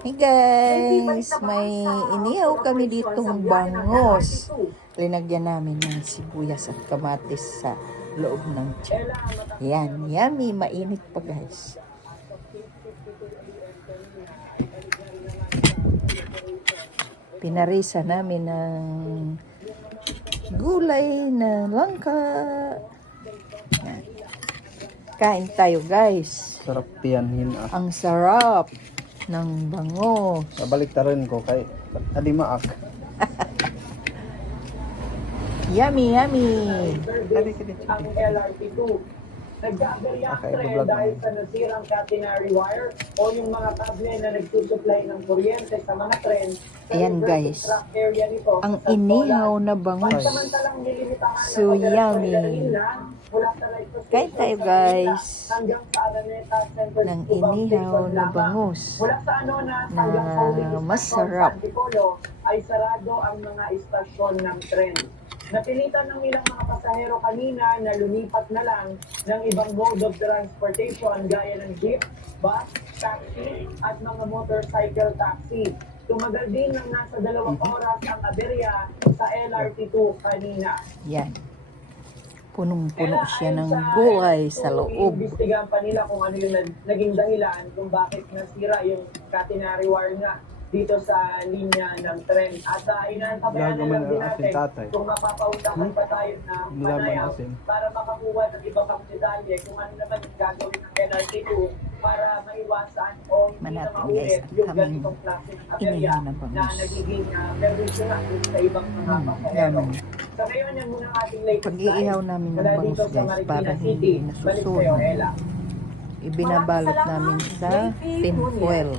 Hey guys, may inihaw kami ditong bangos. Linagyan namin ng sibuyas at kamatis sa loob ng tiyan. Yan, yummy, mainit pa guys. Pinarisa namin ng gulay na langka. Yan. Kain tayo guys. Sarap piyanhin ah. Ang sarap ng bango. Nabalik ta rin ko kay Adimaak. Yummy, yummy. Ang LRT2. Nag-aberya ang tren dahil sa nasirang catenary wire o yung mga kable na nagsusupply ng kuryente sa mga tren. Ayan guys, ang inihaw na bangus. So yummy. Kain tayo guys ng inihaw na bangus na masarap. Ay sarado ang mga istasyon ng tren. Napilitan ng ilang mga pasahero kanina na lumipat na lang ng ibang mode of transportation gaya ng jeep, bus, taxi at mga motorcycle taxi. Tumagal din ng nasa 2 oras ang aberya sa LRT2 kanina. Yan. Punong-puno siya ng gulay sa loob. Iimbestigahan pa nila kung ano yung naging dahilan kung bakit nasira yung catenary wire nga dito sa linya ng tren. At inaantabayan na lang din natin kung mapapautakan pa tayo na panayaw para makakuha ng iba pang detalye kung ano naman yung gagawin ng LRT2 para maiwasan o hindi na maulit yung ganitong klase ng aberya na nagiging perwisyo na sa ibang mga pasahero. So ngayon yan muna ang ating latest Pag-iihaw namin ng bangus guys para hindi nasusunog. Ibinabalot namin sa tinfoil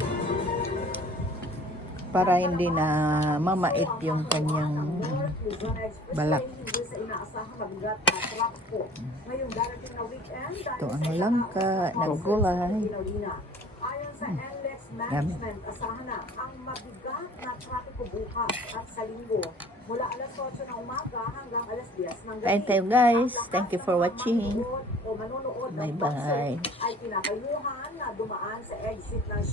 para hindi na mamait yung kanyang balak. Ito ang langka na gulay. Yummy. Asahan na ang mabigat na trapiko bukas at sa linggo mula alas 8 ng umaga hanggang alas 10 ng gabi. Kain tayo guys. Thank you for watching. O manonood ng Bye bye. ay pinakayuhan na dumaan sa exit ng